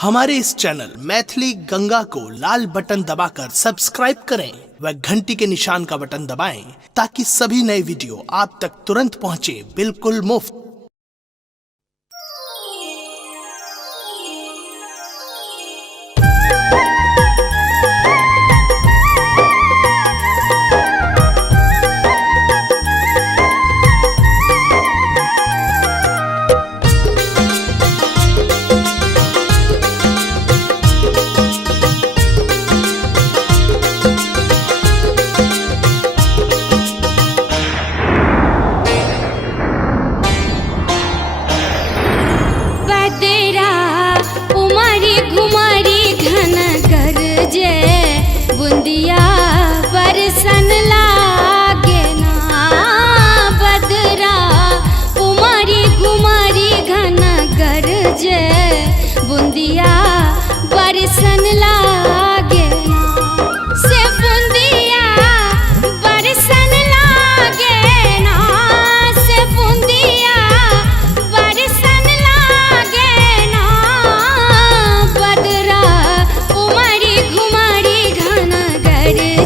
हमारे इस चैनल मैथिली गंगा को लाल बटन दबाकर सब्सक्राइब करें व घंटी के निशान का बटन दबाएं ताकि सभी नए वीडियो आप तक तुरंत पहुंचे बिल्कुल मुफ्त। बुंदिया बरसन लागे ना बदरा कुमारी कुमारी घन गरजे बुंदिया बरसन लागे ना से बुंदिया बरसन लागे ना से बुंदिया बरसन लागे ना बदरा कुमारी कुमारी घन गरजे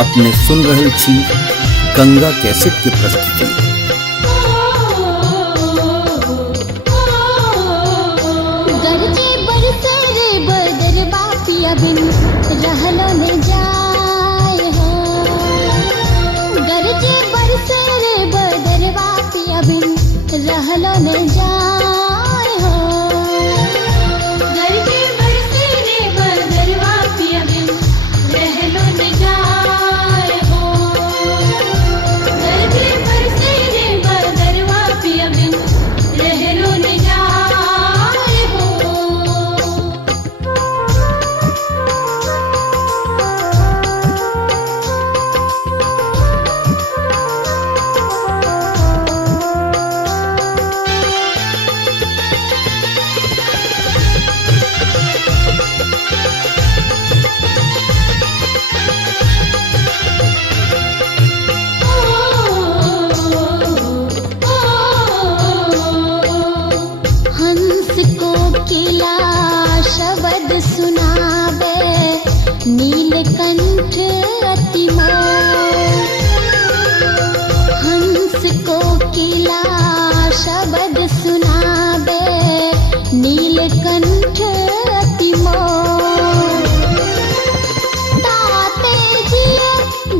अपने सुन रहल छी गंगा कैसेट के प्रस्तुति। गरजे बरसे रे बदरवा पिया बिन रहलो न जाए हो। गरजे बरसे रे बदरवा पिया बिन रहलो न जाए हो। गरजे बरसे रे बदरवा पिया बिन रहलो न जाए हो। गरजे बरसे रे बदरवा पिया बिन रहलो न जाए हो। हंस को किला शब्द सुनावे नीलकंठ अति मोर। हंस को किला शब्द सुनावे नीलकंठ अति मोर। ताते जिए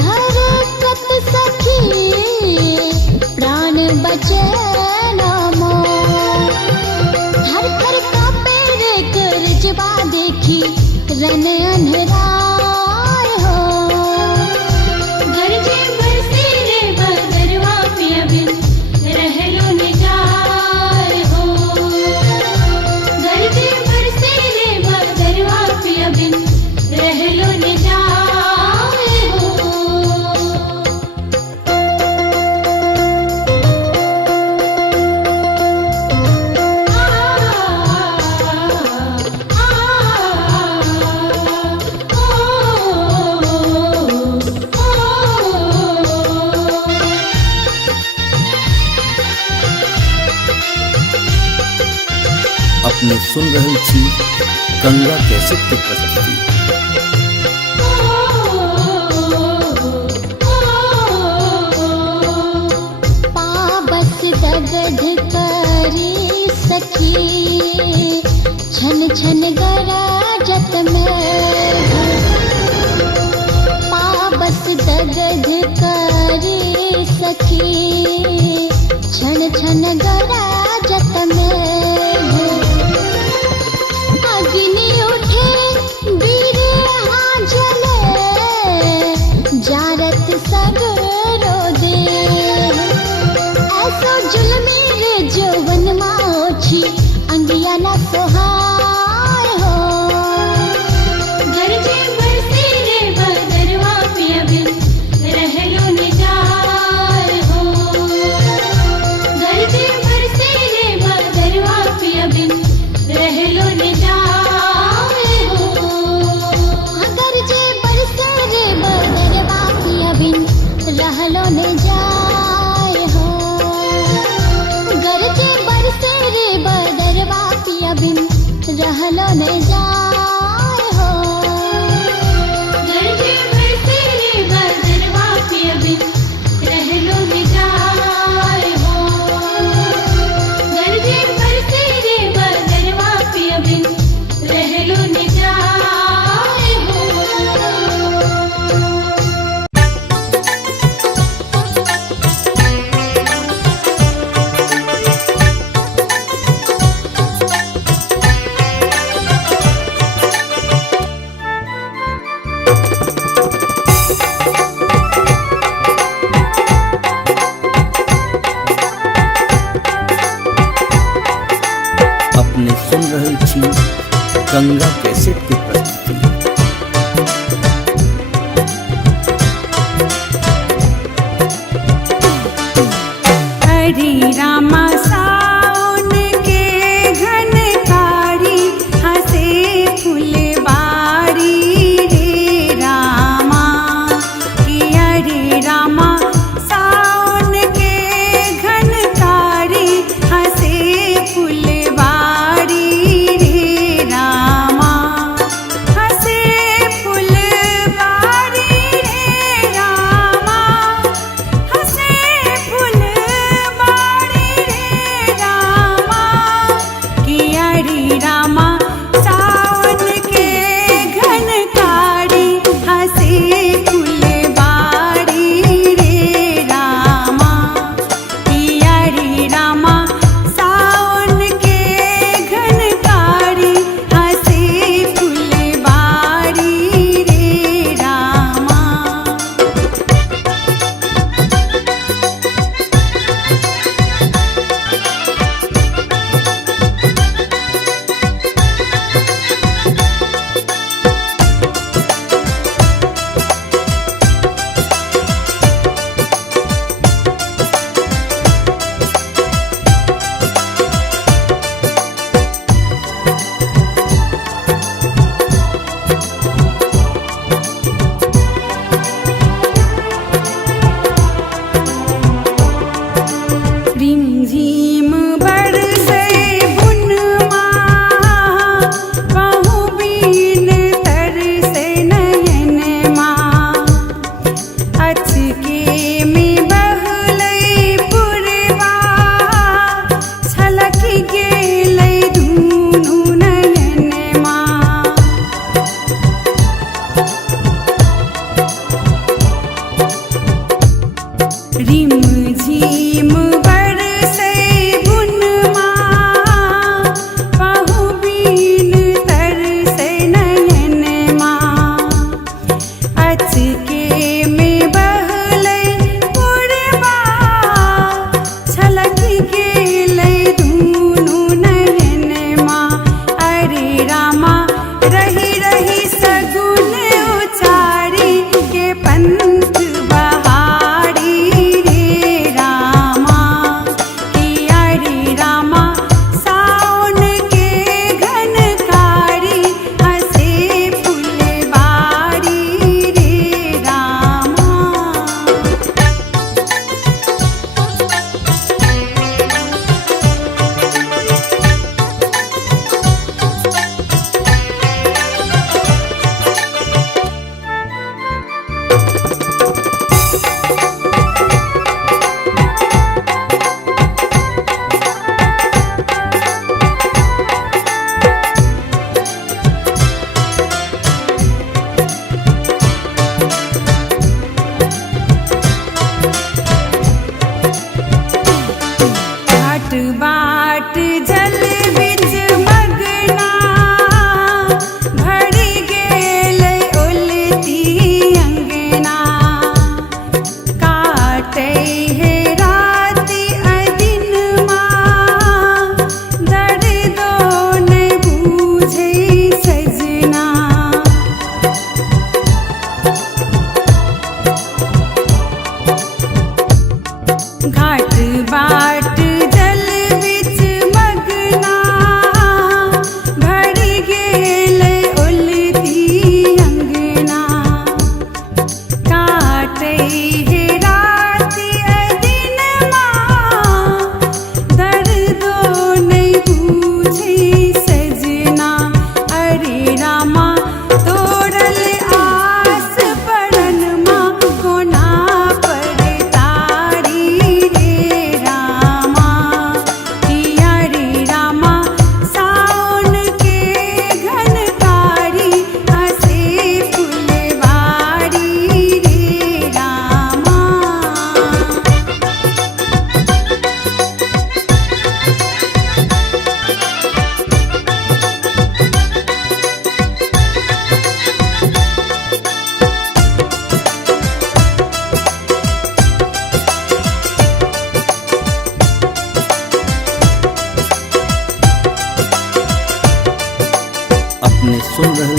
धरकत सखी प्राण बचे न मोर। हर हर कांपे रे करजबा देखी रन अन्हराए हो। गरजे बरसे रे बदरवा पिया बिन रहलो न जाए हो। गरजे बरसे रे बदरवा पिया बिन रहलो न जाए हो। अपने सुन रहल छी गंगा कैसेट के प्रस्तुति। पाबस दगध करी सखी छन छन गरजत में। पाबस दगध करी सखी छन छन गरजत में। अग्नि उठे वीर हाँ जले जारत सगरो दे। ऐसो जुल्मी रे जौवन माओछी अंगिया न सोहाय हो। गरजे बरसे रे बदरवा पिया बिन रहलो न जाए हो। गरजे बरसे रे बदरवा पिया बिन रहलो न जाए हो। गरजे बरसे रे बदरवा पिया बिन रहलो न जाए हो। गरजे बरसे रे बदरवा पिया बिन रहलो न जाए हो। गरजे बरसे रे बदरवा पिया बिन रहलो न जाए हो। गरजे बरसे रे बदरवा पिया बिन रहलो न जाए हो। अपने सुन रहल छी गंगा कैसेट के प्रस्तुति। हरे रामा सावन के घनकारी हंसे फुलवारी रे रामा। कि हरे रामा सावन के घनकारी हंसे फुलवारी रे रामा। हंसे फुलवारी रे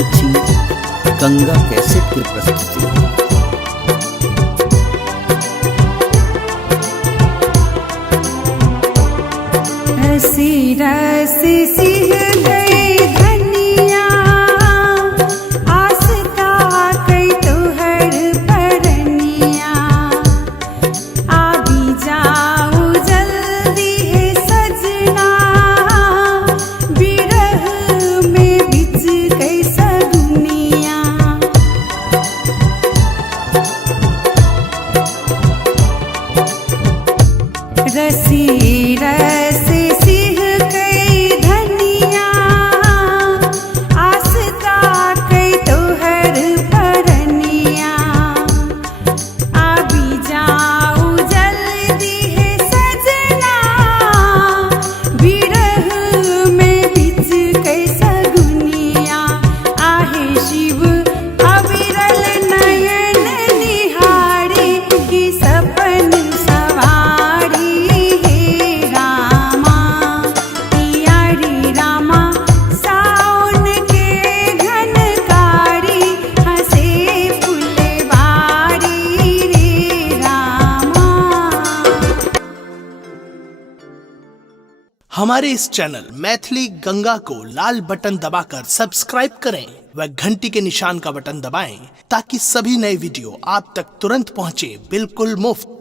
रहल छी गंगा कैसेट के प्रस्तुति। रसी रस सिह गई धनिया आस्था कई तोहर परनिया आबी जाऊ जल्दी है सजना बिरह में बिच गई सगुनिया रसी रस सिह कई धनिया आस्था कई तोहर परनिया आबी जाऊ जल्दी है सजना बिरह में बिच गई सगुनिया आहे शिव अविरल नयन निहारी की सपन सवारी हमारे इस चैनल मैथिली गंगा को लाल बटन दबाकर सब्सक्राइब करें व घंटी के निशान का बटन दबाएं ताकि सभी नए वीडियो आप तक तुरंत पहुंचे बिल्कुल मुफ्त।